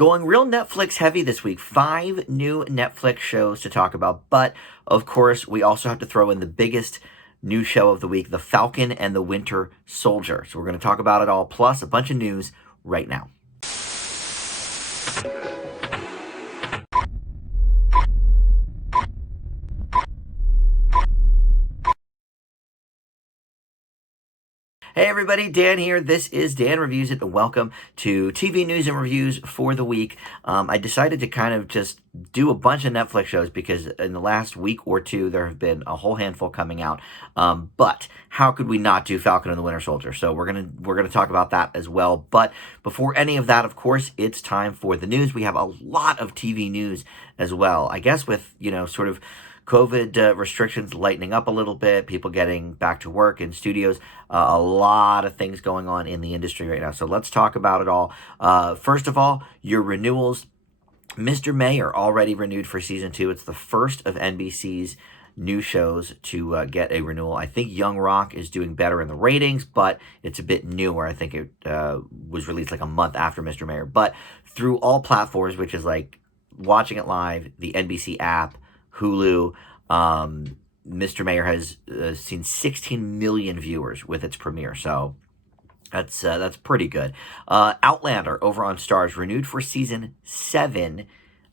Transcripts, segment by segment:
Going real Netflix heavy this week. 5 new Netflix shows to talk about. But, of course, we also have to throw in the biggest new show of the week, The Falcon and the Winter Soldier. So we're going to talk about it all, plus a bunch of news right now. Hey everybody, Dan here. This is Dan Reviews It, and welcome to TV News and Reviews for the week. I decided to kind of just do a bunch of Netflix shows because in the last week or two there have been a whole handful coming out. But how could we not do Falcon and the Winter Soldier? So we're gonna talk about that as well. But before any of that, of course, it's time for the news. We have a lot of TV news as well. I guess with sort of COVID restrictions lightening up a little bit, people getting back to work in studios, a lot of things going on in the industry right now. So let's talk about it all. First of all, your renewals. Mr. Mayor already renewed for season 2. It's the first of NBC's new shows to get a renewal. I think Young Rock is doing better in the ratings, but it's a bit newer. I think it was released like a month after Mr. Mayor. But through all platforms, which is like watching it live, the NBC app, Hulu, Mr. Mayor has seen 16 million viewers with its premiere, so that's pretty good. Outlander over on Starz renewed for season 7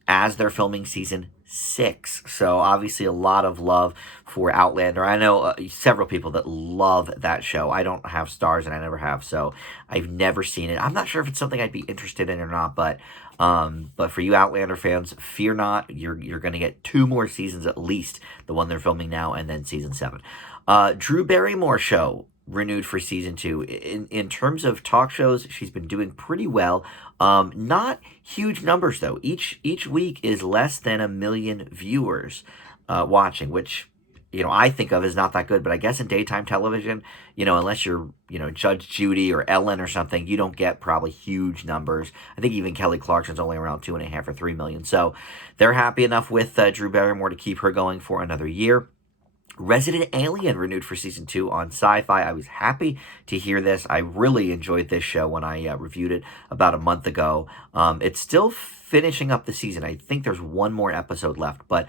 as they're filming season 6. So obviously a lot of love for Outlander. I know several people that love that show. I don't have Starz and I never have, so I've never seen it. I'm not sure if it's something I'd be interested in or not, but for you Outlander fans, fear not. You're going to get 2 more seasons at least, the one they're filming now, and then season 7. Drew Barrymore show renewed for season 2. In terms of talk shows, she's been doing pretty well. Not huge numbers though. Each week is less than 1 million viewers watching, which I think of as not that good. But I guess in daytime television, unless you're Judge Judy or Ellen or something, you don't get probably huge numbers. I think even Kelly Clarkson's only around 2.5 or 3 million. So they're happy enough with Drew Barrymore to keep her going for another year. Resident Alien renewed for season 2 on Sci-Fi. I was happy to hear this. I really enjoyed this show when I reviewed it about a month ago. It's still finishing up the season. I think there's one more episode left, but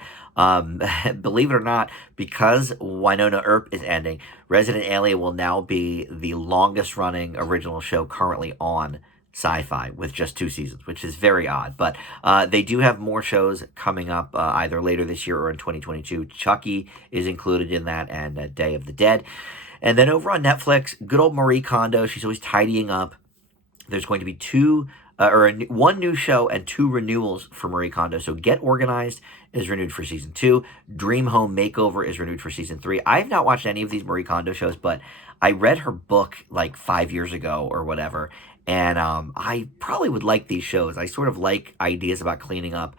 believe it or not, because Winona Earp is ending, Resident Alien will now be the longest running original show currently on Sci-Fi with just 2 seasons, which is very odd. But they do have more shows coming up either later this year or in 2022. Chucky is included in that, and Day of the Dead. And then over on Netflix, good old Marie Kondo. She's always tidying up. There's going to be 1 new show and 2 renewals for Marie Kondo. So Get Organized is renewed for season 2. Dream Home Makeover is renewed for season 3. I have not watched any of these Marie Kondo shows, but I read her book like 5 years ago or whatever. And I probably would like these shows. I sort of like ideas about cleaning up.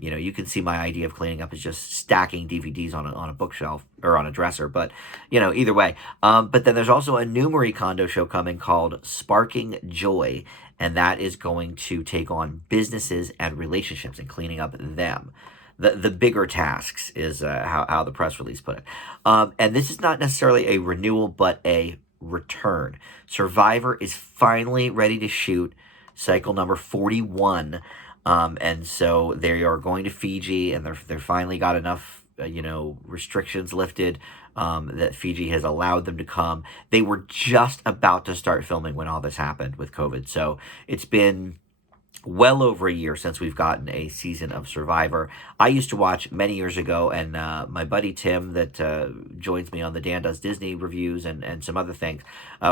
You can see my idea of cleaning up is just stacking DVDs on a bookshelf or on a dresser. But, either way. But then there's also a new Marie Kondo show coming called Sparking Joy. And that is going to take on businesses and relationships and cleaning up them. The bigger tasks is how the press release put it. And this is not necessarily a renewal, but a return. Survivor is finally ready to shoot cycle number 41, and so they are going to Fiji, and they're finally got enough restrictions lifted that Fiji has allowed them to come. They were just about to start filming when all this happened with COVID, so it's been well over a year since we've gotten a season of Survivor. I used to watch many years ago, and my buddy Tim that joins me on the Dan Does Disney reviews and some other things,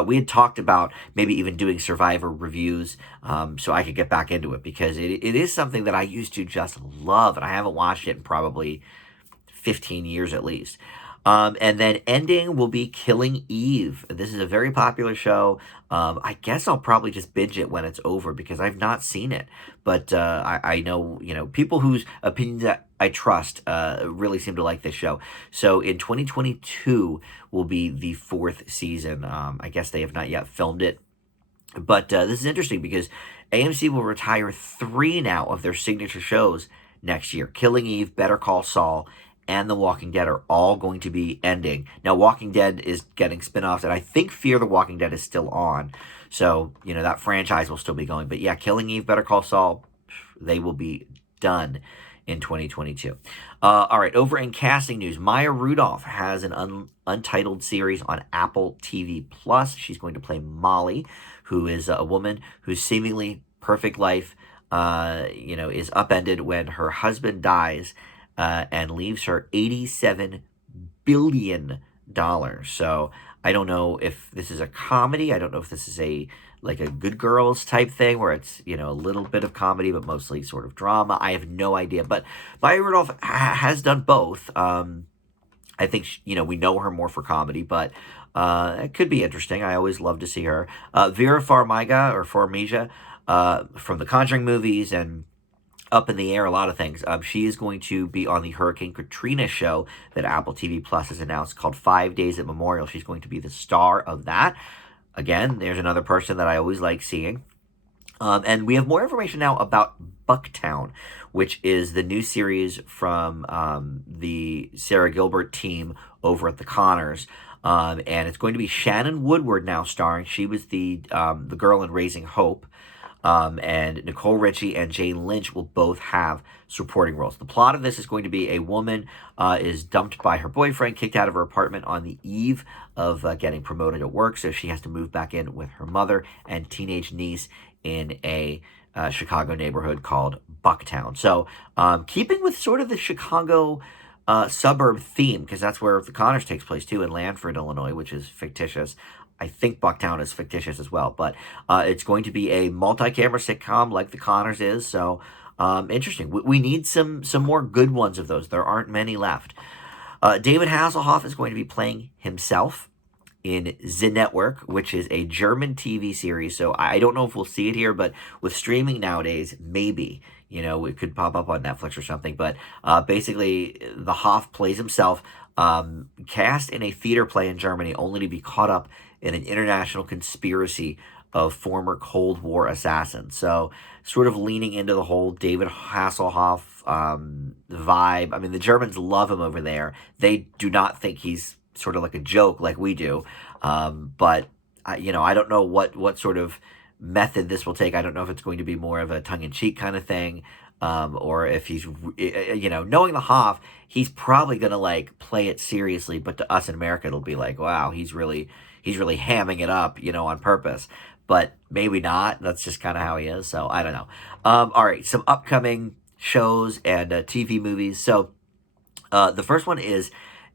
we had talked about maybe even doing Survivor reviews so I could get back into it, because it is something that I used to just love, and I haven't watched it in probably 15 years at least. And then ending will be Killing Eve. This is a very popular show. I guess I'll probably just binge it when it's over because I've not seen it. But I know, people whose opinions that I trust really seem to like this show. So in 2022 will be the 4th season. I guess they have not yet filmed it. But this is interesting because AMC will retire 3 now of their signature shows next year. Killing Eve, Better Call Saul, and The Walking Dead are all going to be ending. Now, Walking Dead is getting spin-offs, and I think Fear the Walking Dead is still on. So, that franchise will still be going. But yeah, Killing Eve, Better Call Saul, They will be done in 2022. All right, over in casting news, Maya Rudolph has an untitled series on Apple TV Plus. She's going to play Molly, who is a woman whose seemingly perfect life, is upended when her husband dies and leaves her $87 billion. So I don't know if this is a comedy. I don't know if this is a Good Girls type thing where it's a little bit of comedy but mostly sort of drama. I have no idea. But Maya Rudolph has done both. I think we know her more for comedy, but it could be interesting. I always love to see her. Vera Farmiga from the Conjuring movies and Up in the Air, a lot of things. She is going to be on the Hurricane Katrina show that Apple TV Plus has announced called 5 Days at Memorial. She's going to be the star of that. Again, there's another person that I always like seeing. And we have more information now about Bucktown, which is the new series from the Sarah Gilbert team over at the Connors. And it's going to be Shannon Woodward now starring. She was the girl in Raising Hope. And Nicole Richie and Jane Lynch will both have supporting roles. The plot of this is going to be a woman is dumped by her boyfriend, kicked out of her apartment on the eve of getting promoted at work, so she has to move back in with her mother and teenage niece in a Chicago neighborhood called Bucktown. So keeping with sort of the Chicago suburb theme, because that's where the Connors takes place too, in Lanford, Illinois, which is fictitious. I think Bucktown is fictitious as well, but it's going to be a multi-camera sitcom like The Connors is, so interesting. We need some more good ones of those. There aren't many left. David Hasselhoff is going to be playing himself in The Network, which is a German TV series, so I don't know if we'll see it here, but with streaming nowadays, maybe. It could pop up on Netflix or something, but basically, the Hoff plays himself, cast in a theater play in Germany, only to be caught up in an international conspiracy of former Cold War assassins. So sort of leaning into the whole David Hasselhoff vibe. I mean, the Germans love him over there. They do not think he's sort of like a joke like we do. But I don't know what sort of method this will take. I don't know if it's going to be more of a tongue-in-cheek kind of thing. Or if he's, knowing the Hoff, he's probably going to play it seriously. But to us in America, it'll be like, wow, he's really hamming it up, on purpose. But maybe not. That's just kind of how he is. So I don't know. All right, some upcoming shows and TV movies. So the first one is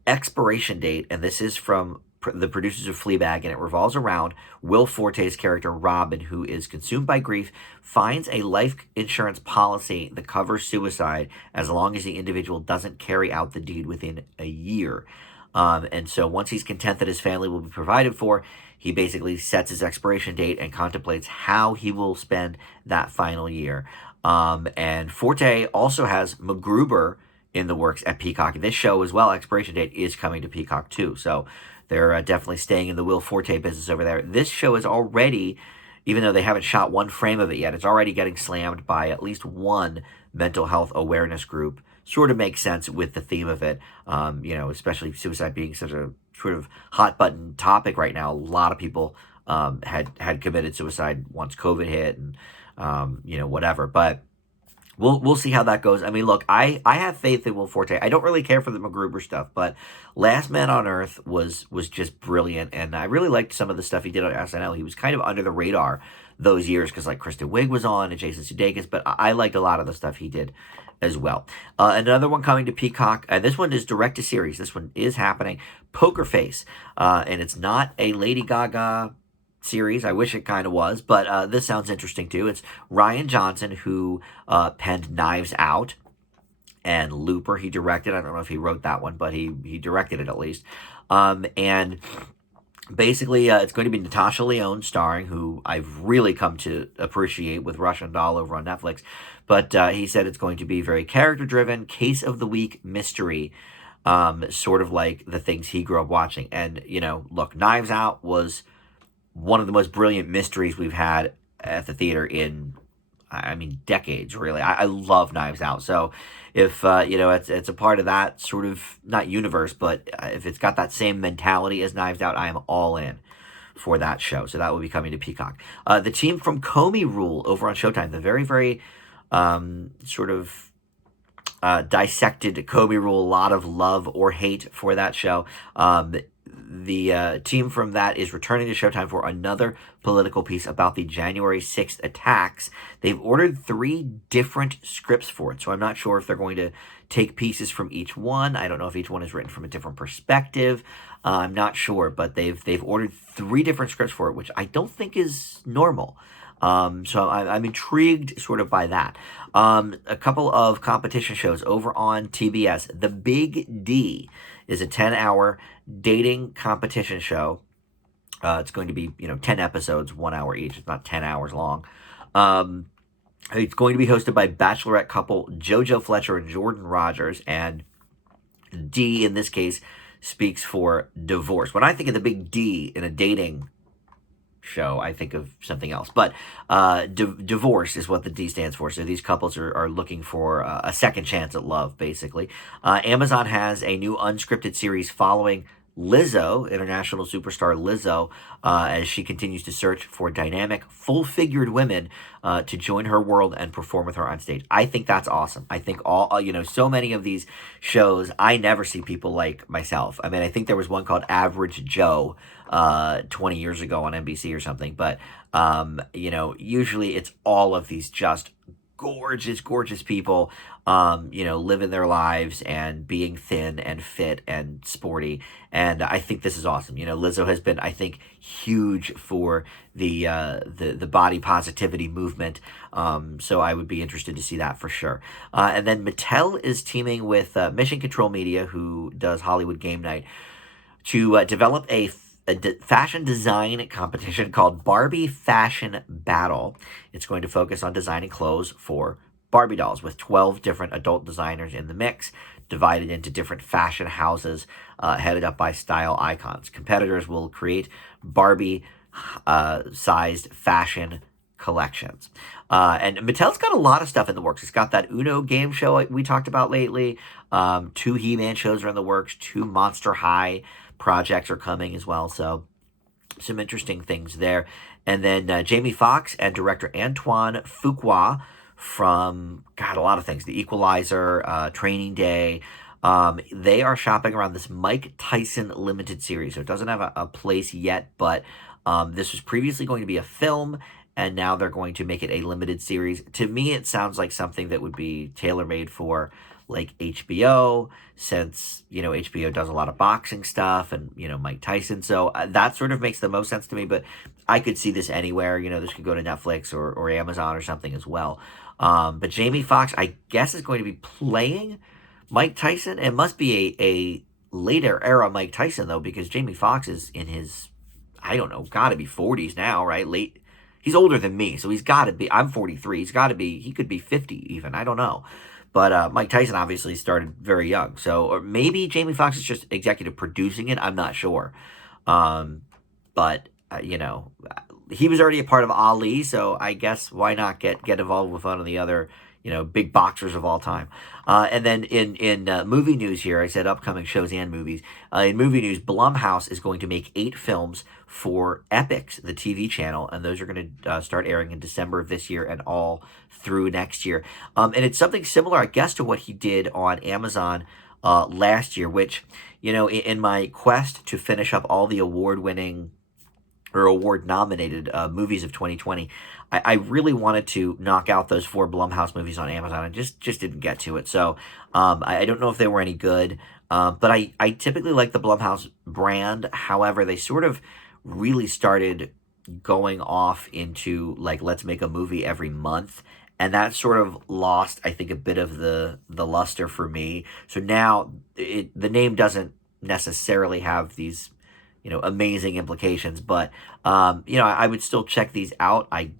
Expiration Date, and this is from the producers of Fleabag, and it revolves around Will Forte's character Robin, who is consumed by grief, finds a life insurance policy that covers suicide as long as the individual doesn't carry out the deed within a year. And so once he's content that his family will be provided for, he basically sets his expiration date and contemplates how he will spend that final year. And Forte also has MacGruber in the works at Peacock. This show as well, Expiration Date, is coming to Peacock too. So they're definitely staying in the Will Forte business over there. This show is already, even though they haven't shot one frame of it yet, it's already getting slammed by at least one mental health awareness group. Sort of makes sense with the theme of it, especially suicide being such a sort of hot button topic right now. A lot of people had committed suicide once COVID hit, and whatever. But we'll see how that goes. I mean, look, I have faith in Will Forte. I don't really care for the MacGruber stuff, but Last Man on Earth was just brilliant, and I really liked some of the stuff he did on SNL. He was kind of under the radar those years because Kristen Wiig was on and Jason Sudeikis, but I liked a lot of the stuff he did as well. Another one coming to Peacock, and this one is direct to series. This one is happening. Poker Face, and it's not a Lady Gaga series. I wish it kind of was, but this sounds interesting too. It's Ryan Johnson, who penned Knives Out and Looper. He directed. I don't know if he wrote that one, but he directed it at least. And basically, it's going to be Natasha Lyonne starring, who I've really come to appreciate with Russian Doll over on Netflix. But he said it's going to be very character-driven, case of the week mystery, sort of like the things he grew up watching. And, look, Knives Out was one of the most brilliant mysteries we've had at the theater in, decades, really. I love Knives Out. So if, it's a part of that sort of, not universe, but if it's got that same mentality as Knives Out, I am all in for that show. So that will be coming to Peacock. The team from Comey Rule over on Showtime, the very, very sort of dissected Kobe Rule, a lot of love or hate for that show. The team from that is returning to Showtime for another political piece about the January 6th attacks. They've ordered 3 different scripts for it, so I'm not sure if they're going to take pieces from each one. I don't know if each one is written from a different perspective. I'm not sure, but they've ordered 3 different scripts for it, which I don't think is normal. So I'm intrigued sort of by that. A couple of competition shows over on TBS. The Big D is a 10-hour dating competition show. It's going to be, 10 episodes, 1 hour each. It's not 10 hours long. It's going to be hosted by Bachelorette couple JoJo Fletcher and Jordan Rogers. And D, in this case, speaks for divorce. When I think of the Big D in a dating show, I think of something else. But divorce is what the D stands for. So these couples are looking for a second chance at love, basically. Amazon has a new unscripted series following Lizzo, international superstar Lizzo, as she continues to search for dynamic, full-figured women to join her world and perform with her on stage. I think that's awesome. I think so many of these shows, I never see people like myself. I mean, I think there was one called Average Joe 20 years ago on NBC or something, but usually it's all of these just gorgeous people, living their lives and being thin and fit and sporty. And I think this is awesome. Lizzo has been, I think, huge for the body positivity movement. So I would be interested to see that for sure. And then Mattel is teaming with Mission Control Media, who does Hollywood Game Night, to develop a fashion design competition called Barbie Fashion Battle. It's going to focus on designing clothes for Barbie dolls with 12 different adult designers in the mix, divided into different fashion houses, headed up by style icons. Competitors will create Barbie sized fashion collections. And Mattel's got a lot of stuff in the works. It's got that Uno game show we talked about lately. 2 He-Man shows are in the works. 2 Monster High projects are coming as well. So some interesting things there. And then Jamie Foxx and director Antoine Fuqua from, a lot of things. The Equalizer, Training Day. They are shopping around this Mike Tyson limited series. So it doesn't have a place yet, but this was previously going to be a film, and now they're going to make it a limited series. To me, it sounds like something that would be tailor-made for like HBO, since HBO does a lot of boxing stuff, and Mike Tyson, so that sort of makes the most sense to me. But I could see this anywhere. This could go to Netflix or Amazon or something as well. But Jamie Foxx, I guess, is going to be playing Mike Tyson. It must be a later era Mike Tyson, though, because Jamie Foxx is in his, I don't know, gotta be 40s now, right? He's older than me, so he's got to be. I'm 43. He could be 50 even. I don't know. But Mike Tyson obviously started very young. So, or maybe Jamie Foxx is just executive producing it. I'm not sure. But he was already a part of Ali, so I guess why not get involved with one of the other, big boxers of all time. And then in movie news here, I said upcoming shows and movies. In movie news, Blumhouse is going to make 8 films for Epix, the TV channel, and those are going to start airing in December of this year and all through next year. And it's something similar, I guess, to what he did on Amazon last year, which, in my quest to finish up all the award-winning or award-nominated movies of 2020, I really wanted to knock out those 4 Blumhouse movies on Amazon. I just didn't get to it. So I don't know if they were any good, but I typically like the Blumhouse brand. However, they sort of really started going off into, like, let's make a movie every month. And that sort of lost, I think, a bit of the luster for me. So now the name doesn't necessarily have these, amazing implications. But, I would still check these out, I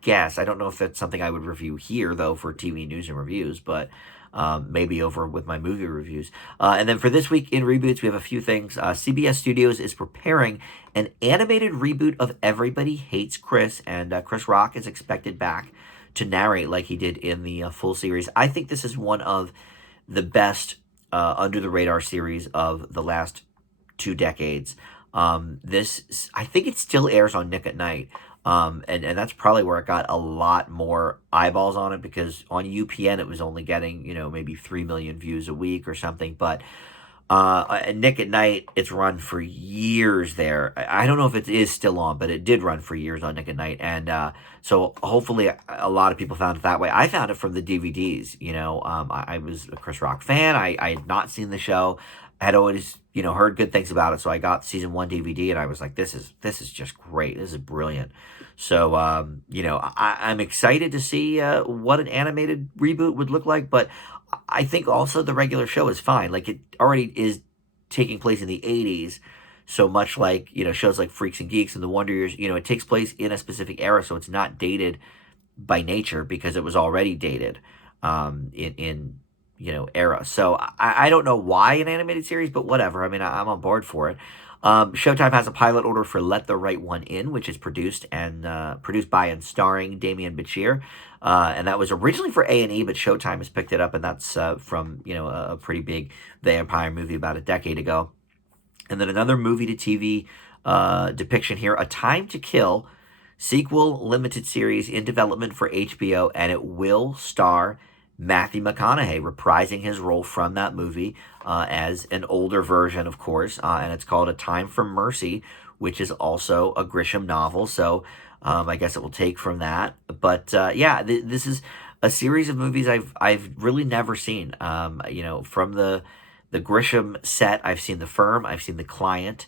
guess. I don't know if that's something I would review here, though, for TV news and reviews. But maybe over with my movie reviews. And then for this week in reboots, we have a few things. CBS Studios is preparing an animated reboot of Everybody Hates Chris. And Chris Rock is expected back to narrate like he did in the full series. I think this is one of the best under-the-radar series of the last 2 decades. I think it still airs on Nick at Night. And that's probably where it got a lot more eyeballs on it, because on UPN it was only getting, maybe 3 million views a week or something. But Nick at Night, it's run for years there. I don't know if it is still on, but it did run for years on Nick at Night. And so hopefully a lot of people found it that way. I found it from the DVDs. I was a Chris Rock fan. I had not seen the show. I had always, heard good things about it. So I got season 1 DVD and I was like, this is just great. This is brilliant. So, I'm excited to see what an animated reboot would look like, but I think also the regular show is fine. Like, it already is taking place in the 80s, so much like, shows like Freaks and Geeks and The Wonder Years, it takes place in a specific era, so it's not dated by nature because it was already dated in era. So I don't know why an animated series, but whatever. I mean, I'm on board for it. Showtime has a pilot order for Let the Right One In, which is produced by and starring Damian Bichir. And that was originally for A&E, but Showtime has picked it up, and that's from a pretty big vampire movie about a decade ago. And then another movie to TV depiction here, A Time to Kill, sequel limited series in development for HBO, and it will star Matthew McConaughey reprising his role from that movie as an older version, of course, and it's called A Time for Mercy, which is also a Grisham novel. So I guess it will take from that. But this is a series of movies I've really never seen. From the Grisham set, I've seen The Firm, I've seen The Client,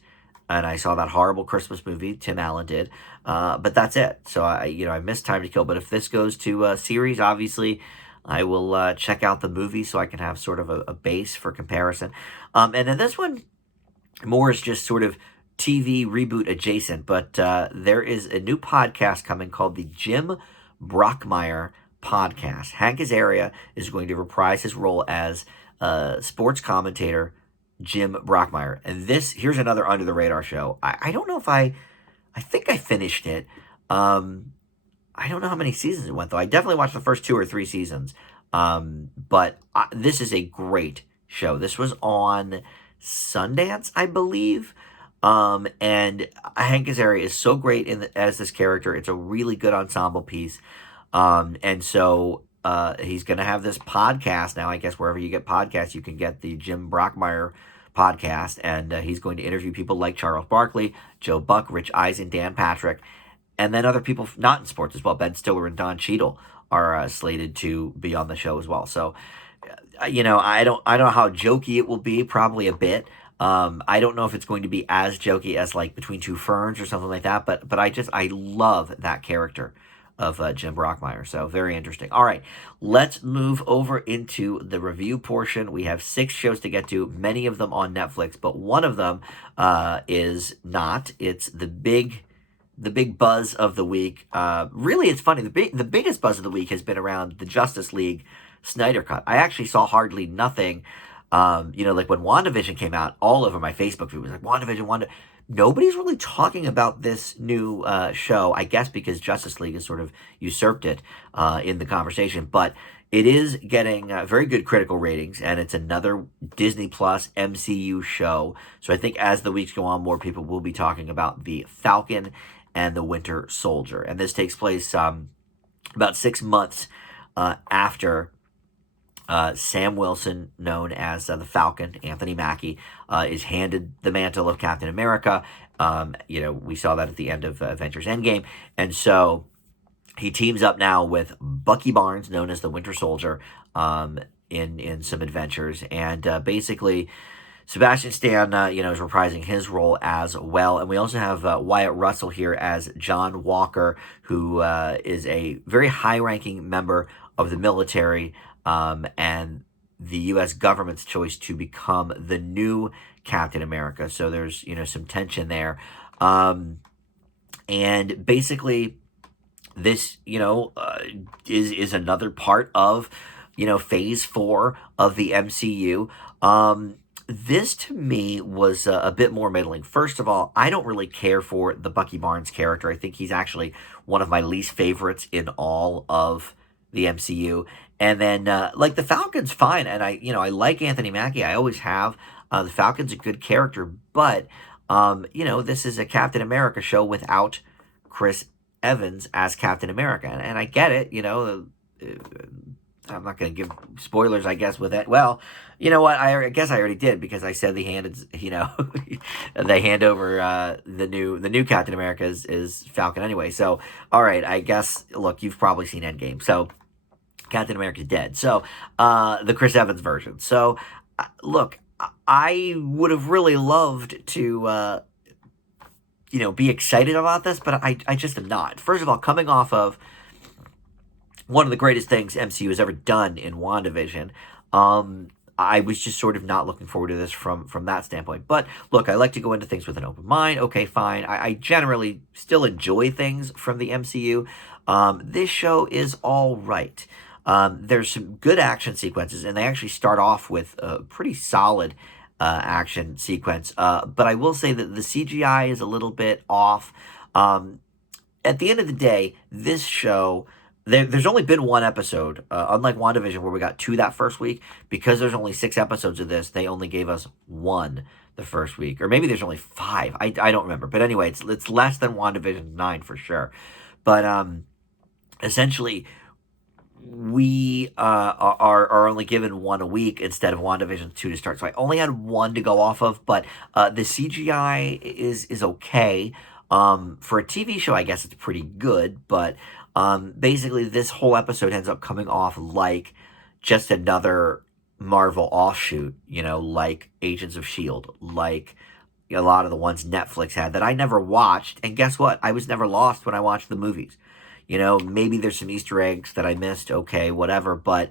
and I saw that horrible Christmas movie Tim Allen did. But that's it. So I missed Time to Kill. But if this goes to a series, obviously I will check out the movie so I can have sort of a base for comparison. And then this one more is just sort of TV reboot adjacent, but there is a new podcast coming called the Jim Brockmire Podcast. Hank Azaria is going to reprise his role as sports commentator Jim Brockmire. And here's another under the radar show. I don't know if I think I finished it. I don't know how many seasons it went, though. I definitely watched the first 2 or 3 seasons. But this is a great show. This was on Sundance, I believe. And Hank Azaria is so great as this character. It's a really good ensemble piece. And so he's going to have this podcast now. I guess wherever you get podcasts, you can get the Jim Brockmire podcast. And he's going to interview people like Charles Barkley, Joe Buck, Rich Eisen, Dan Patrick, and then other people not in sports as well. Ben Stiller and Don Cheadle are slated to be on the show as well. So, I don't know how jokey it will be. Probably a bit. I don't know if it's going to be as jokey as like Between Two Ferns or something like that. But I love that character of Jim Brockmire. So very interesting. All right, let's move over into the review portion. We have 6 shows to get to, many of them on Netflix, but one of them is not. It's the big buzz of the week. Really, it's funny. The biggest buzz of the week has been around the Justice League Snyder Cut. I actually saw hardly nothing. Like when WandaVision came out, all over my Facebook feed was like, WandaVision. Nobody's really talking about this new show, I guess because Justice League has sort of usurped it in the conversation. But it is getting very good critical ratings, and it's another Disney Plus MCU show. So I think as the weeks go on, more people will be talking about the Falcon and the Winter Soldier. And this takes place about 6 months after Sam Wilson, known as the Falcon, Anthony Mackie, is handed the mantle of Captain America. We saw that at the end of Avengers Endgame. And so he teams up now with Bucky Barnes, known as the Winter Soldier, in some adventures. And basically, Sebastian Stan, is reprising his role as well. And we also have Wyatt Russell here as John Walker, who is a very high-ranking member of the military and the U.S. government's choice to become the new Captain America. So there's, some tension there. And basically, this, is another part of, phase 4 of the MCU. This, to me, was a bit more middling. First of all, I don't really care for the Bucky Barnes character. I think he's actually one of my least favorites in all of the MCU. And then, the Falcon's fine. And I like Anthony Mackie. I always have. The Falcon's a good character. But, this is a Captain America show without Chris Evans as Captain America, and I get it. I'm not going to give spoilers, I guess, with it. Well, you know what? I guess I already did because I said they handed, they hand over the new Captain America is Falcon anyway. So, all right, I guess. Look, you've probably seen Endgame, so Captain America's dead. So, the Chris Evans version. So, look, I would have really loved to, be excited about this, but I just am not. First of all, coming off of one of the greatest things MCU has ever done in WandaVision. I was just sort of not looking forward to this from that standpoint. But look, I like to go into things with an open mind. Okay, fine. I generally still enjoy things from the MCU. This show is all right. There's some good action sequences, and they actually start off with a pretty solid action sequence. But I will say that the CGI is a little bit off. At the end of the day, this show, there's only been one episode, unlike WandaVision, where we got two that first week. Because there's only 6 episodes of this, they only gave us one the first week. Or maybe there's only 5. I don't remember. But anyway, it's less than WandaVision 9 for sure. But essentially, we are only given one a week instead of WandaVision 2 to start. So I only had one to go off of. But the CGI is okay. For a TV show, I guess it's pretty good. But basically, this whole episode ends up coming off like just another Marvel offshoot, like Agents of S.H.I.E.L.D., like a lot of the ones Netflix had that I never watched. And guess what? I was never lost when I watched the movies. Maybe there's some Easter eggs that I missed, okay, whatever. But,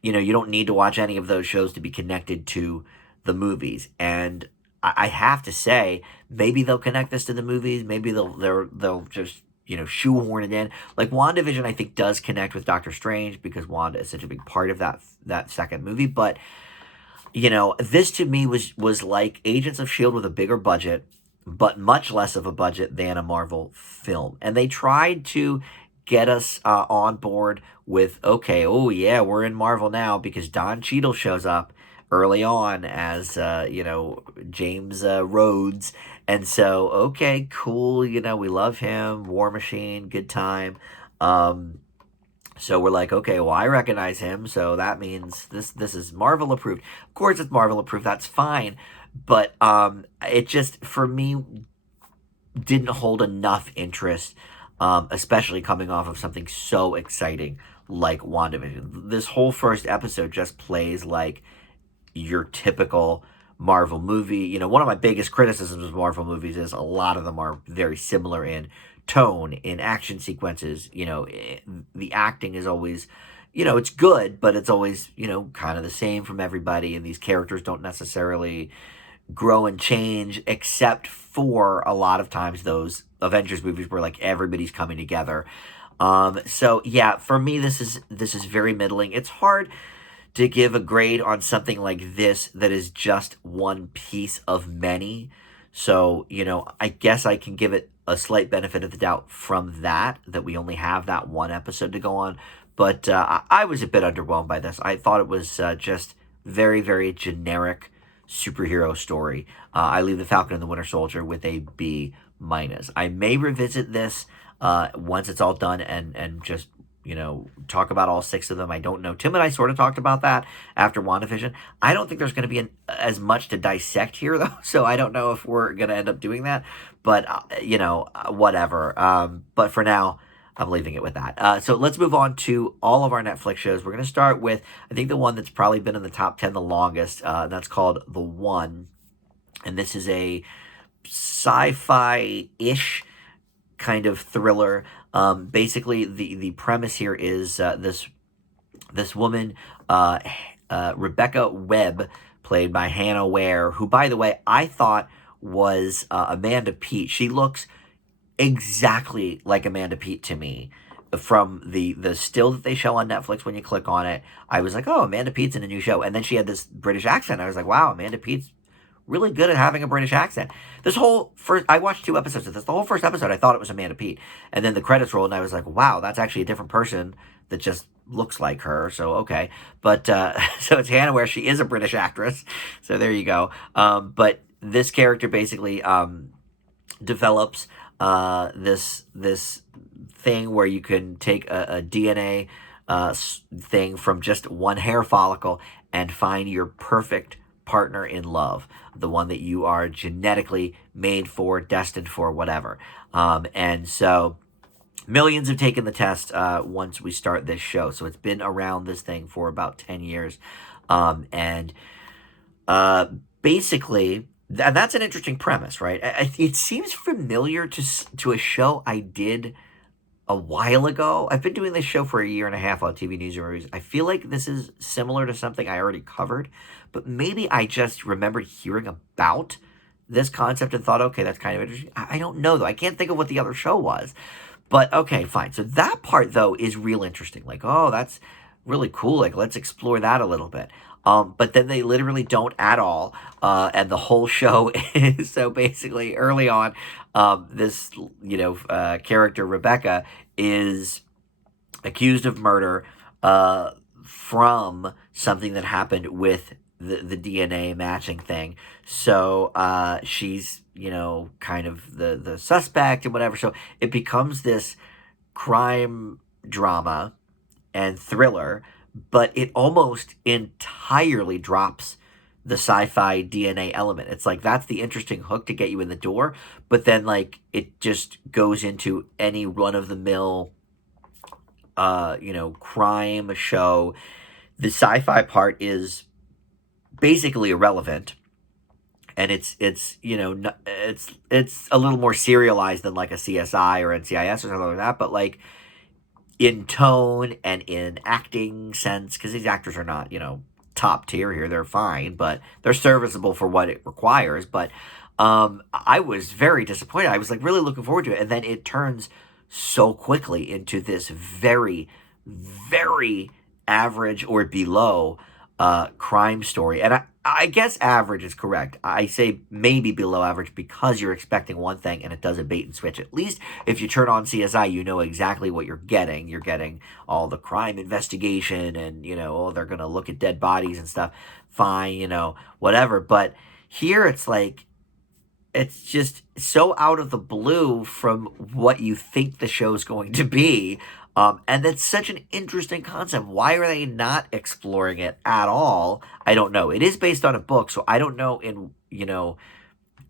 you don't need to watch any of those shows to be connected to the movies. And I have to say, maybe they'll connect this to the movies. Maybe they'll just shoehorn it in. Like WandaVision, I think, does connect with Doctor Strange because Wanda is such a big part of that second movie. But this to me was like Agents of S.H.I.E.L.D. with a bigger budget, but much less of a budget than a Marvel film. And they tried to get us on board with, okay, oh yeah, we're in Marvel now because Don Cheadle shows up early on as James Rhodes. And so, okay, cool, we love him, War Machine, good time. So we're like, okay, well, I recognize him, so that means this is Marvel approved. Of course it's Marvel approved, that's fine. But it just, for me, didn't hold enough interest, especially coming off of something so exciting like WandaVision. This whole first episode just plays like your typical Marvel movie. One of my biggest criticisms of Marvel movies is a lot of them are very similar in tone, in action sequences. The acting is always, it's good, but it's always, kind of the same from everybody. And these characters don't necessarily grow and change, except for a lot of times those Avengers movies where like everybody's coming together. So yeah, for me, this is very middling. It's hard to give a grade on something like this that is just one piece of many. So, I guess I can give it a slight benefit of the doubt from that we only have that one episode to go on. But I was a bit underwhelmed by this. I thought it was just very, very generic superhero story. I leave the Falcon and the Winter Soldier with a B-. I may revisit this once it's all done and just talk about all 6 of them. I don't know. Tim and I sort of talked about that after WandaVision. I don't think there's going to be as much to dissect here, though, so I don't know if we're going to end up doing that. But, whatever. But for now, I'm leaving it with that. So let's move on to all of our Netflix shows. We're going to start with, I think, the one that's probably been in the top 10 the longest. That's called The One. And this is a sci-fi-ish kind of thriller. Basically, the premise here is this woman, Rebecca Webb, played by Hannah Ware, who, by the way, I thought was Amanda Peet. She looks exactly like Amanda Peet to me. From the still that they show on Netflix when you click on it, I was like, oh, Amanda Peet's in a new show. And then she had this British accent. I was like, wow, Amanda Peet's really good at having a British accent. I watched 2 episodes of this. The whole first episode, I thought it was Amanda Peet. And then the credits rolled, and I was like, wow, that's actually a different person that just looks like her. So, okay. But, so it's Hannah Ware. She is a British actress. So there you go. But this character basically develops this thing where you can take a DNA thing from just one hair follicle and find your perfect partner in love, the one that you are genetically made for, destined for, whatever. And so millions have taken the test once we start this show. So it's been around this thing for about 10 years. And basically, and that's an interesting premise, right? It seems familiar to a show I did a while ago. I've been doing this show for a year and a half on TV News and Reviews. I feel like this is similar to something I already covered, but maybe I just remembered hearing about this concept and thought, okay, that's kind of interesting. I don't know, though. I can't think of what the other show was. But okay, fine. So that part, though, is real interesting. Like, oh, that's really cool. Like, let's explore that a little bit. But then they literally don't at all. And the whole show is so basically early on, this, character, Rebecca, is accused of murder from something that happened with the DNA matching thing. So she's, kind of the suspect and whatever. So it becomes this crime drama and thriller, but it almost entirely drops the sci-fi DNA element. It's like that's the interesting hook to get you in the door, but then like it just goes into any run-of-the-mill crime show. The sci-fi part is basically irrelevant, and it's a little more serialized than like a CSI or NCIS or something like that, but like in tone and in acting sense, because these actors are not, top tier here. They're fine, but they're serviceable for what it requires. But I was very disappointed. I was like really looking forward to it. And then it turns so quickly into this very, very average or below crime story. And I guess average is correct. I say maybe below average because you're expecting one thing and it does a bait and switch. At least if you turn on CSI, you know exactly what you're getting. You're getting all the crime investigation and, they're going to look at dead bodies and stuff. Fine, whatever. But here it's like, it's just so out of the blue from what you think the show's going to be. And that's such an interesting concept. Why are they not exploring it at all? I don't know. It is based on a book, so I don't know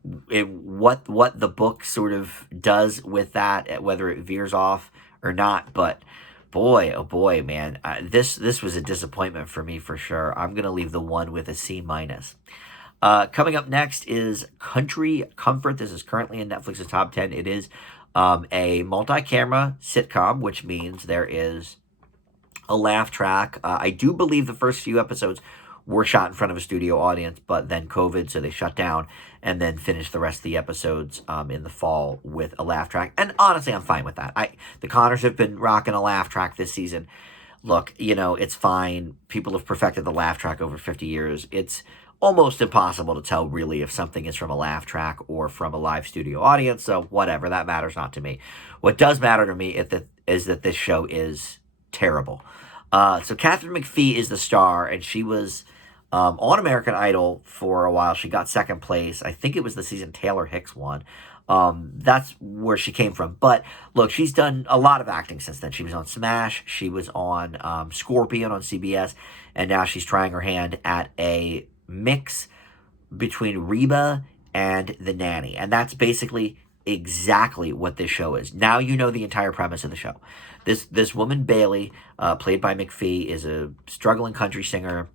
what the book sort of does with that, whether it veers off or not. But boy, oh boy, man, this was a disappointment for me for sure. I'm gonna leave the one with a C minus. Coming up next is Country Comfort. This is currently in Netflix's top 10. It is a multi-camera sitcom, which means there is a laugh track. I do believe the first few episodes were shot in front of a studio audience, but then COVID, so they shut down and then finished the rest of the episodes in the fall with a laugh track. And honestly, I'm fine with that. The Connors have been rocking a laugh track this season. Look, it's fine. People have perfected the laugh track over 50 years. It's almost impossible to tell really if something is from a laugh track or from a live studio audience. So whatever, that matters not to me. What does matter to me is that this show is terrible. So Catherine McPhee is the star, and she was on American Idol for a while. She got second place. I think it was the season Taylor Hicks won. That's where she came from. But look, she's done a lot of acting since then. She was on Smash. She was on Scorpion on CBS. And now she's trying her hand at a mix between Reba and The Nanny. And that's basically exactly what this show is. Now you know the entire premise of the show. This woman, Bailey, played by McPhee, is a struggling country singer.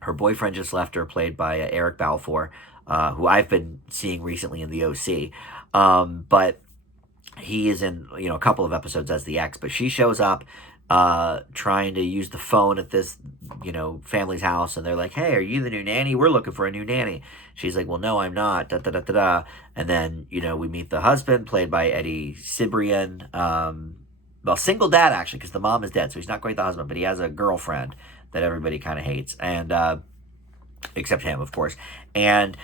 Her boyfriend just left her, played by Eric Balfour, who I've been seeing recently in The OC. But he is in, a couple of episodes as the ex. But she shows up trying to use the phone at this, family's house. And they're like, hey, are you the new nanny? We're looking for a new nanny. She's like, well, no, I'm not. Da, da, da, da, da. And then, we meet the husband, played by Eddie Cibrian. Well, single dad, actually, because the mom is dead. So he's not quite the husband, but he has a girlfriend that everybody kind of hates. And except him, of course. And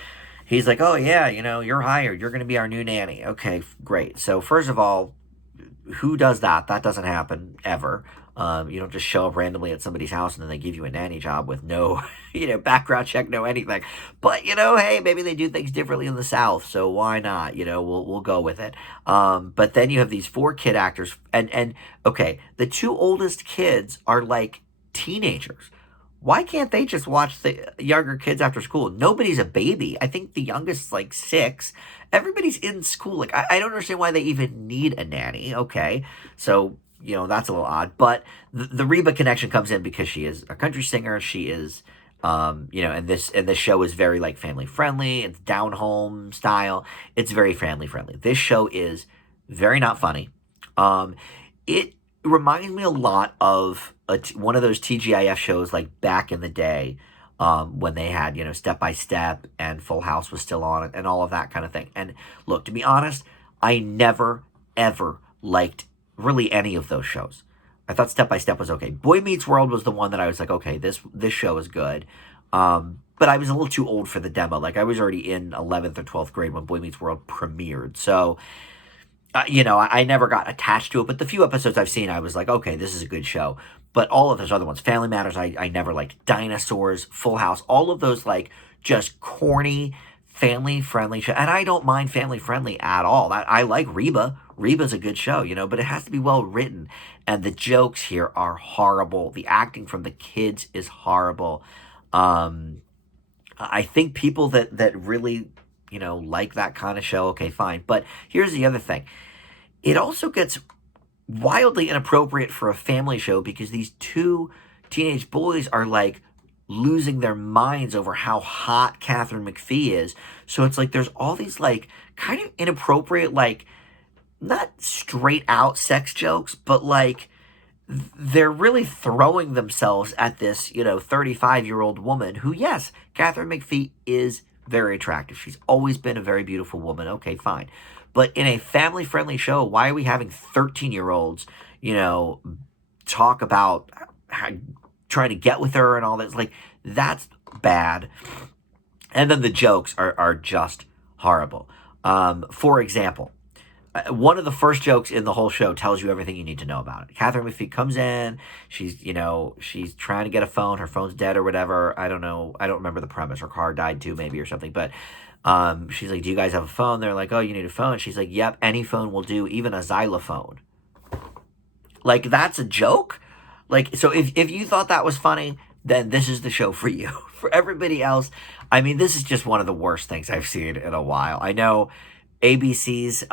he's like, oh, yeah, you're hired. You're going to be our new nanny. Okay, great. So first of all, who does that? That doesn't happen ever. You don't just show up randomly at somebody's house and then they give you a nanny job with no, background check, no anything. But hey, maybe they do things differently in the South, so why not? We'll go with it. But then you have these four kid actors, and okay, the two oldest kids are like teenagers. Why can't they just watch the younger kids after school? Nobody's a baby. I think the youngest is like 6. Everybody's in school. Like, I don't understand why they even need a nanny. Okay. So, that's a little odd. But the Reba connection comes in because she is a country singer. She is, and this show is very like family friendly. It's down home style. It's very family friendly. This show is very not funny. It reminds me a lot of one of those TGIF shows like back in the day, when they had, Step by Step and Full House was still on and all of that kind of thing. And look, to be honest, I never, ever liked really any of those shows. I thought Step by Step was okay. Boy Meets World was the one that I was like, okay, this show is good. But I was a little too old for the demo. Like, I was already in 11th or 12th grade when Boy Meets World premiered. So, I never got attached to it, but the few episodes I've seen, I was like, okay, this is a good show. But all of those other ones, Family Matters, I never liked. Dinosaurs, Full House, all of those, like, just corny, family-friendly show. And I don't mind family-friendly at all. I like Reba. Reba's a good show, but it has to be well written. And the jokes here are horrible. The acting from the kids is horrible. I think people that really, like that kind of show, okay, fine. But here's the other thing. It also gets wildly inappropriate for a family show because these two teenage boys are like losing their minds over how hot Catherine McPhee is. So it's like there's all these like kind of inappropriate, like not straight out sex jokes, but like they're really throwing themselves at this, 35-year-old woman who, yes, Catherine McPhee is very attractive. She's always been a very beautiful woman. Okay, fine. But in a family-friendly show, why are we having 13-year-olds, talk about trying to get with her and all that? Like, that's bad. And then the jokes are just horrible. For example, one of the first jokes in the whole show tells you everything you need to know about it. Catherine McPhee comes in. She's trying to get a phone. Her phone's dead or whatever. I don't know. I don't remember the premise. Her car died too, maybe, or something. But she's like, do you guys have a phone? They're like, oh, you need a phone. She's like, yep, any phone will do, even a xylophone. Like, that's a joke? Like, so if you thought that was funny, then this is the show for you. For everybody else, I mean, this is just one of the worst things I've seen in a while. I know ABC's,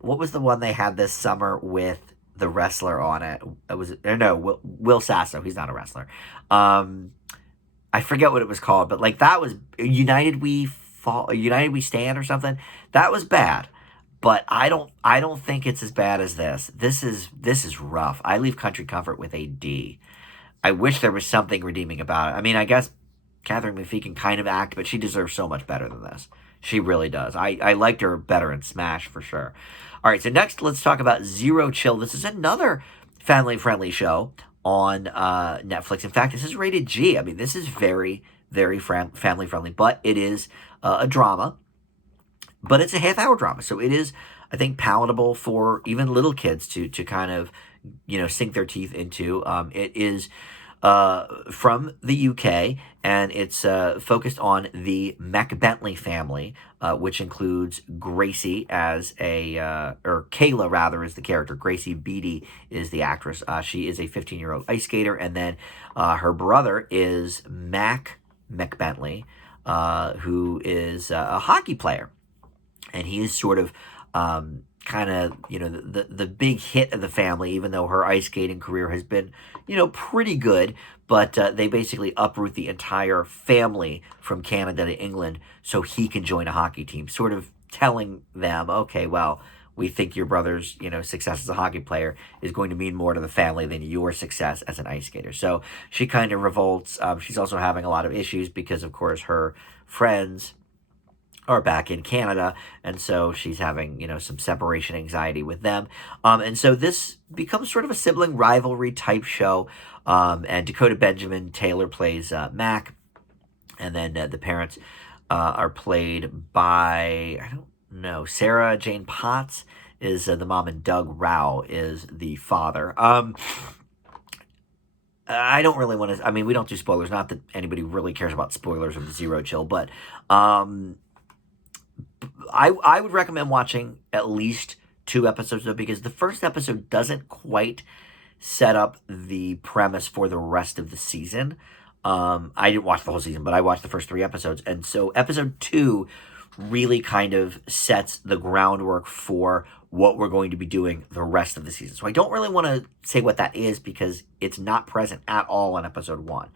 what was the one they had this summer with the wrestler on it? It was, no, Will Sasso. He's not a wrestler. I forget what it was called, but like that was United We Stand or something. That was bad, but I don't think it's as bad as this. This is rough. I leave Country Comfort with a D. I wish there was something redeeming about it. I mean, I guess Catherine McPhee can kind of act, but she deserves so much better than this. She really does. I liked her better in Smash for sure. All right, so next let's talk about Zero Chill. This is another family-friendly show on Netflix. In fact, this is rated G. I mean, this is very, very family-friendly, but it is a drama. But it's a half-hour drama, so it is, I think, palatable for even little kids to kind of, sink their teeth into. It is from the UK, and it's focused on the Mac-Bentley family, which includes Gracie as or Kayla rather is the character. Gracie Beatty is the actress. She is a 15-year-old ice skater, and then her brother is Mac McBentley, who is a hockey player. And he is sort of kind of, the big hit of the family, even though her ice skating career has been, pretty good. But they basically uproot the entire family from Canada to England so he can join a hockey team, sort of telling them, okay, well, we think your brother's, success as a hockey player is going to mean more to the family than your success as an ice skater. So she kind of revolts. She's also having a lot of issues because, of course, her friends are back in Canada, and so she's having, some separation anxiety with them. And so this becomes sort of a sibling rivalry type show. And Dakota Benjamin Taylor plays Mac, and then the parents are played by, I don't know, Sarah Jane Potts is the mom, and Doug Rao is the father. I don't really want to. I mean, we don't do spoilers. Not that anybody really cares about spoilers of Zero Chill, but um, I would recommend watching at least 2 episodes though, because the first episode doesn't quite set up the premise for the rest of the season. I didn't watch the whole season, but I watched the first 3 episodes, and so episode 2 really kind of sets the groundwork for what we're going to be doing the rest of the season. So I don't really want to say what that is because it's not present at all in episode 1.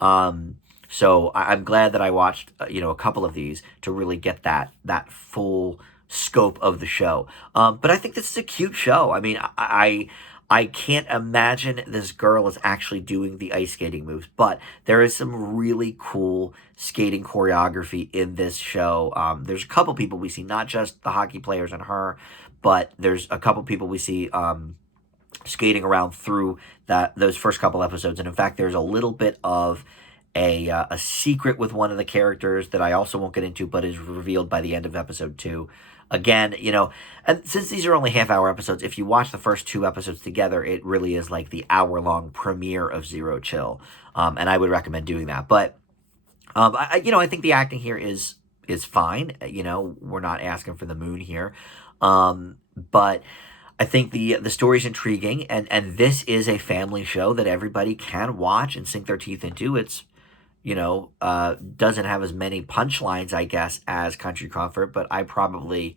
Um, so I'm glad that I watched, a couple of these to really get that full scope of the show. But I think this is a cute show. I mean, I can't imagine this girl is actually doing the ice skating moves, but there is some really cool skating choreography in this show. There's a couple people we see, not just the hockey players and her, but there's a couple people we see skating around through those first couple episodes. And in fact, there's a little bit of a secret with one of the characters that I also won't get into, but is revealed by the end of episode 2. Again, and since these are only half-hour episodes, if you watch the first 2 episodes together, it really is like the hour-long premiere of Zero Chill, and I would recommend doing that. But I think the acting here is fine. We're not asking for the moon here, but I think the story's intriguing, and this is a family show that everybody can watch and sink their teeth into. It's doesn't have as many punchlines, I guess, as Country Comfort, but I probably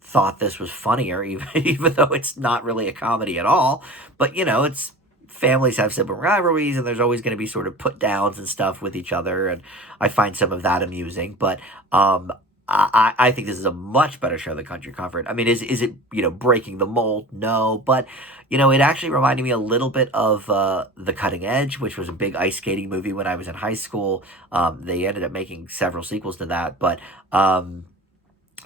thought this was funnier, even though it's not really a comedy at all. But it's families have sibling rivalries, and there's always going to be sort of put downs and stuff with each other, and I find some of that amusing. But I think this is a much better show than Country Comfort. I mean, is it breaking the mold? No, but it actually reminded me a little bit of The Cutting Edge, which was a big ice skating movie when I was in high school. They ended up making several sequels to that, but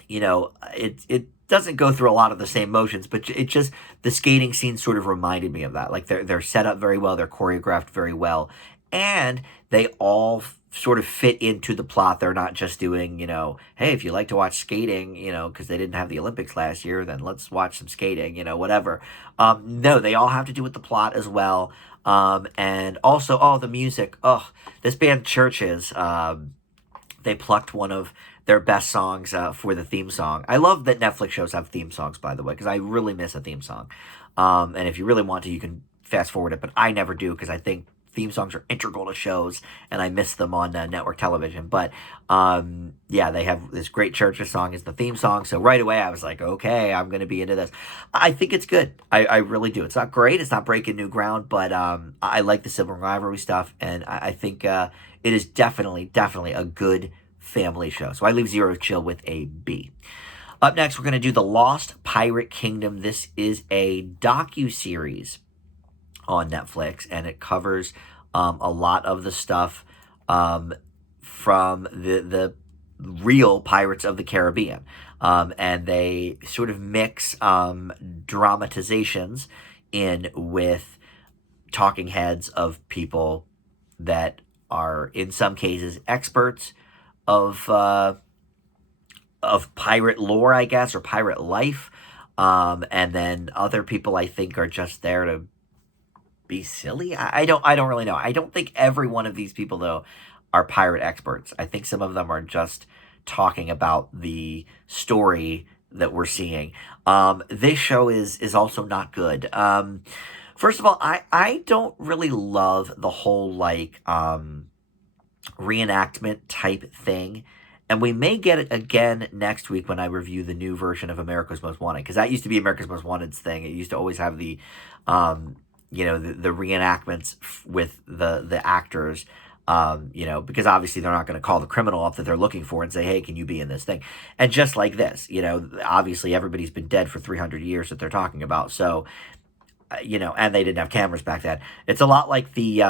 it doesn't go through a lot of the same motions, but it just, the skating scene sort of reminded me of that. Like they're set up very well, they're choreographed very well, and they all sort of fit into the plot. They're not just doing, hey, if you like to watch skating, because they didn't have the Olympics last year, then let's watch some skating, whatever. No, they all have to do with the plot as well. And also, the music. Oh, this band Churches, they plucked one of their best songs for the theme song. I love that Netflix shows have theme songs, by the way, because I really miss a theme song. And if you really want to, you can fast forward it, but I never do because I think theme songs are integral to shows, and I miss them on network television. But they have this great Churches song as the theme song, so right away I was like, okay, I'm going to be into this. I think it's good. I really do. It's not great. It's not breaking new ground, but I like the sibling rivalry stuff, and I think it is definitely a good family show. So I leave Zero Chill with a B. Up next, we're going to do The Lost Pirate Kingdom. This is a docu-series on Netflix, and it covers a lot of the stuff from the real Pirates of the Caribbean. And they sort of mix dramatizations in with talking heads of people that are, in some cases, experts of pirate lore, I guess, or pirate life. And then other people, I think, are just there to be silly. I don't really know. I don't think every one of these people, though, are pirate experts. I think some of them are just talking about the story that we're seeing. This show is also not good. First of all, I don't really love the whole reenactment type thing. And we may get it again next week when I review the new version of America's Most Wanted, because that used to be America's Most Wanted's thing. It used to always have the the reenactments with the actors, because obviously they're not going to call the criminal up that they're looking for and say, hey, can you be in this thing? And just like this, obviously everybody's been dead for 300 years that they're talking about. So, and they didn't have cameras back then. It's a lot like the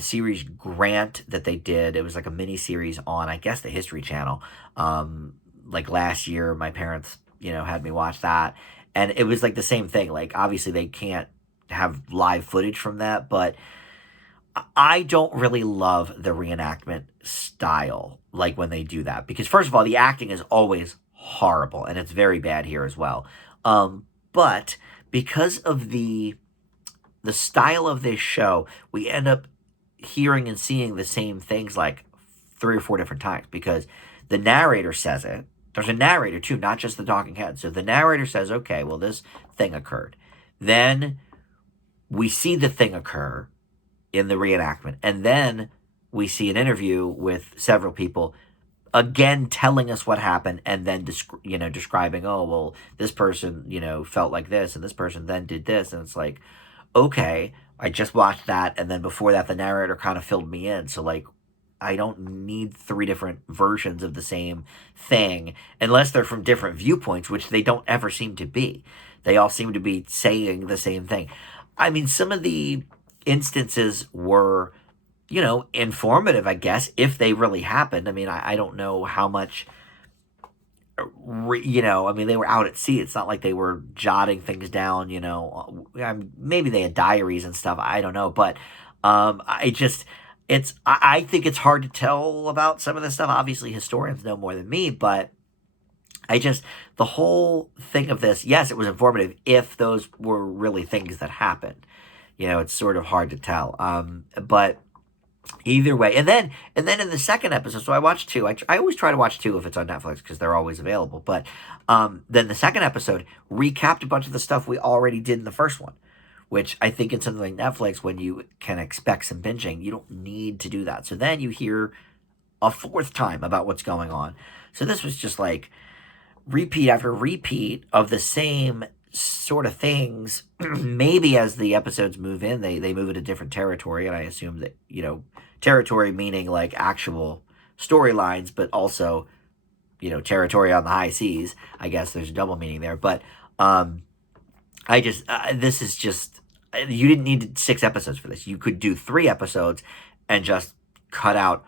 series Grant that they did. It was like a mini series on, I guess, the History Channel. Like last year, my parents, had me watch that. And it was like the same thing. Like, obviously they can't have live footage from that, but I don't really love the reenactment style, like when they do that, because first of all, the acting is always horrible, and it's very bad here as well. But because of the the style of this show, we end up hearing and seeing the same things like 3 or 4 different times because the narrator says it. There's a narrator too, not just the talking head. So the narrator says, okay, well, this thing occurred. Then we see the thing occur in the reenactment. And then we see an interview with several people again telling us what happened and then describing, oh, well, this person, felt like this and this person then did this. And it's like, okay, I just watched that. And then before that, the narrator kind of filled me in. So, like, I don't need 3 different versions of the same thing unless they're from different viewpoints, which they don't ever seem to be. They all seem to be saying the same thing. I mean, some of the instances were, informative, I guess, if they really happened. I mean, I don't know how much, I mean, they were out at sea. It's not like they were jotting things down, maybe they had diaries and stuff. I don't know. But I think it's hard to tell about some of this stuff. Obviously, historians know more than me, but the whole thing of this, yes, it was informative if those were really things that happened. It's sort of hard to tell. But either way, and then in the second episode, so I watched 2. I always try to watch 2 if it's on Netflix because they're always available. But then the second episode recapped a bunch of the stuff we already did in the first one, which I think in something like Netflix, when you can expect some binging, you don't need to do that. So then you hear a 4th time about what's going on. So this was just like repeat after repeat of the same sort of things. Maybe as the episodes move in, they move into different territory, and I assume that, territory meaning like actual storylines, but also, territory on the high seas. I guess there's a double meaning there. But this is just, you didn't need 6 episodes for this. You could do 3 episodes and just cut out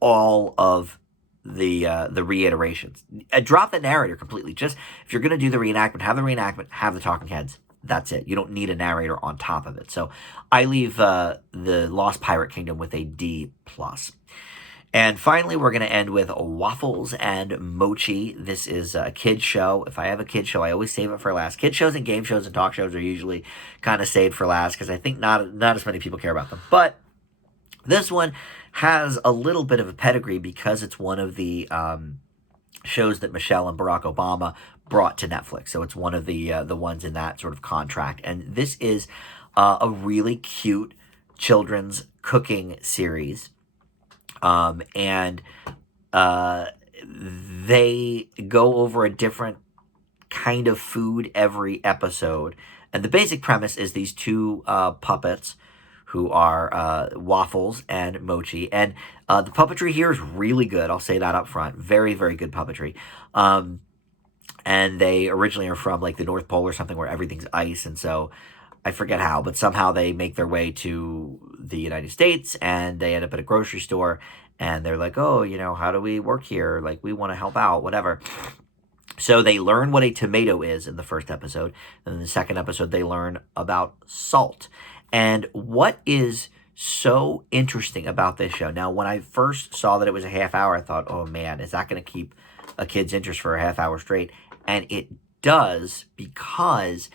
all of the reiterations. Drop the narrator completely. Just, if you're going to do the reenactment, have the talking heads. That's it. You don't need a narrator on top of it. So I leave the Lost Pirate Kingdom with a D+. And finally, we're going to end with Waffles and Mochi. This is a kid's show. If I have a kid's show, I always save it for last. Kid shows and game shows and talk shows are usually kind of saved for last because I think not as many people care about them. But this one has a little bit of a pedigree because it's one of the shows that Michelle and Barack Obama brought to Netflix. So it's one of the ones in that sort of contract. And this is a really cute children's cooking series. And they go over a different kind of food every episode. And the basic premise is these 2 puppets who are Waffles and Mochi. And the puppetry here is really good. I'll say that up front. Very, very good puppetry. And they originally are from like the North Pole or something where everything's ice. And so I forget how, but somehow they make their way to the United States and they end up at a grocery store and they're like, oh, how do we work here? Like, we want to help out, whatever. So they learn what a tomato is in the first episode. And in the second episode, they learn about salt. And what is so interesting about this show? Now, when I first saw that it was a half hour, I thought, oh man, is that going to keep a kid's interest for a half hour straight? And it does, because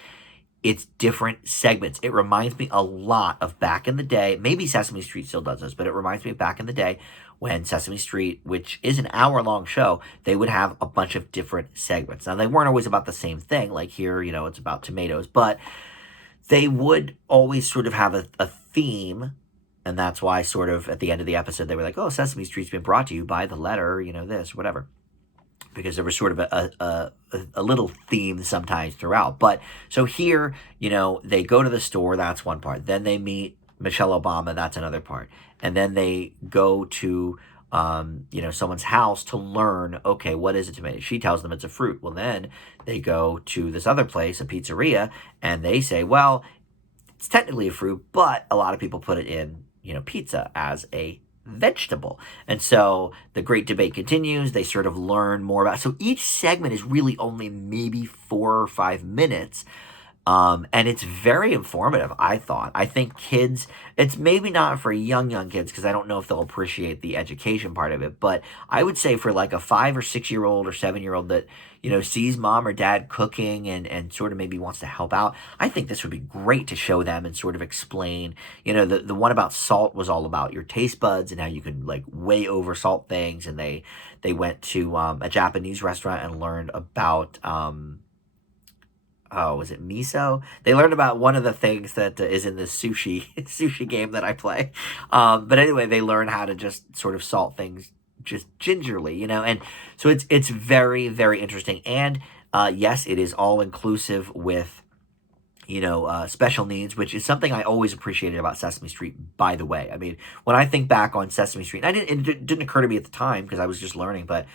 it's different segments. It reminds me a lot of back in the day. Maybe Sesame Street still does this, but it reminds me of back in the day when Sesame Street, which is an hour-long show, they would have a bunch of different segments. Now, they weren't always about the same thing. Like here, it's about tomatoes, but they would always sort of have a theme, and that's why sort of at the end of the episode, they were like, oh, Sesame Street's been brought to you by the letter, this, whatever. Because there was sort of a little theme sometimes throughout. But so here, they go to the store, that's one part. Then they meet Michelle Obama, that's another part. And then they go to, someone's house to learn, okay, what is a tomato? She tells them it's a fruit. Well, then they go to this other place, a pizzeria, and they say, well, it's technically a fruit, but a lot of people put it in, pizza as a vegetable. And so the great debate continues. They sort of learn more about, so each segment is really only maybe 4 or 5 minutes, And it's very informative, I thought. I think kids, it's maybe not for young kids because I don't know if they'll appreciate the education part of it, but I would say for like a 5 or 6 year old or 7 year old that, sees mom or dad cooking and sort of maybe wants to help out, I think this would be great to show them and sort of explain. The one about salt was all about your taste buds and how you can like way over salt things. And they went to a Japanese restaurant and learned about oh, was it miso? They learned about one of the things that is in this sushi sushi game that I play. But anyway, they learn how to just sort of salt things just gingerly, and so it's very very interesting. And yes, it is all inclusive with special needs, which is something I always appreciated about Sesame Street, by the way. I mean, when I think back on Sesame Street, it didn't occur to me at the time because I was just learning, but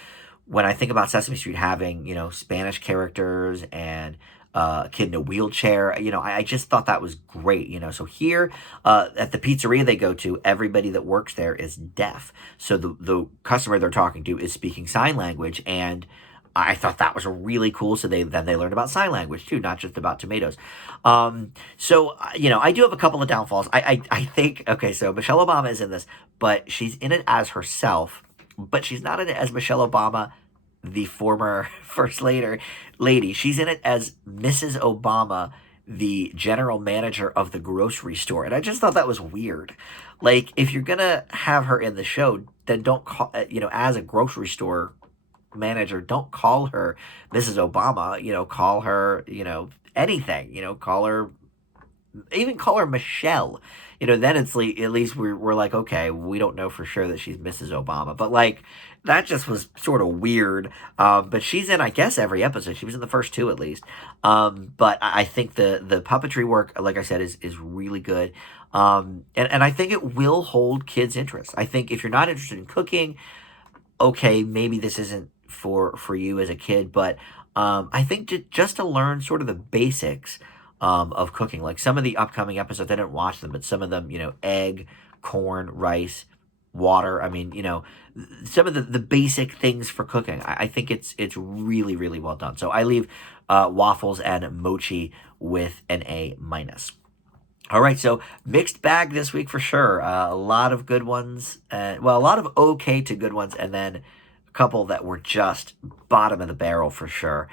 when I think about Sesame Street having, Spanish characters and a kid in a wheelchair, I just thought that was great, So here at the pizzeria they go to, everybody that works there is deaf. So the customer they're talking to is speaking sign language, and I thought that was really cool. So they learned about sign language too, not just about tomatoes. I do have a couple of downfalls. I think, okay, so Michelle Obama is in this, but she's in it as herself, but she's not in it as Michelle Obama, the former first lady. She's in it as Mrs. Obama, the general manager of the grocery store. And I just thought that was weird. Like, if you're going to have her in the show, then don't call, as a grocery store manager, don't call her Mrs. Obama, call her, anything, even call her Michelle. Then it's like, at least we're like, okay, we don't know for sure that she's Mrs. Obama. But like, that just was sort of weird. But she's in, I guess, every episode. She was in the first two at least. But I think the puppetry work, like I said, is really good. And I think it will hold kids' interest. I think if you're not interested in cooking, okay, maybe this isn't for you as a kid, but I think just to learn sort of the basics of cooking, like some of the upcoming episodes, I didn't watch them, but some of them, egg, corn, rice, water. I mean, some of the basic things for cooking. I think it's really really well done. So I leave Waffles and Mochi with an A minus. All right, so mixed bag this week for sure. A lot of good ones, a lot of okay to good ones, and then a couple that were just bottom of the barrel for sure.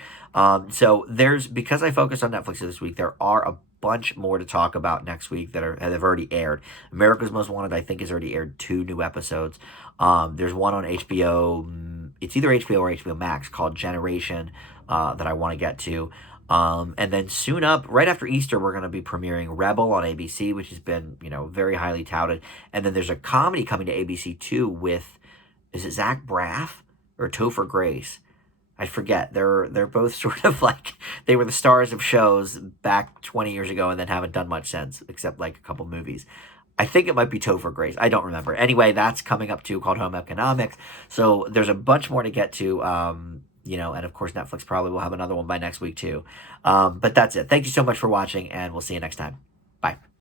So because I focused on Netflix this week, there are a bunch more to talk about next week that have already aired. America's Most Wanted, I think, has already aired 2 new episodes. There's one on HBO. It's either HBO or HBO Max called Generation that I want to get to. And then soon up, right after Easter, we're going to be premiering Rebel on ABC, which has been, very highly touted. And then there's a comedy coming to ABC too with, is it Zach Braff or Topher Grace? I forget. They're both sort of like, they were the stars of shows back 20 years ago and then haven't done much since, except like a couple movies. I think it might be Topher Grace. I don't remember. Anyway, that's coming up too, called Home Economics. So there's a bunch more to get to. And of course, Netflix probably will have another one by next week too. But that's it. Thank you so much for watching, and we'll see you next time. Bye.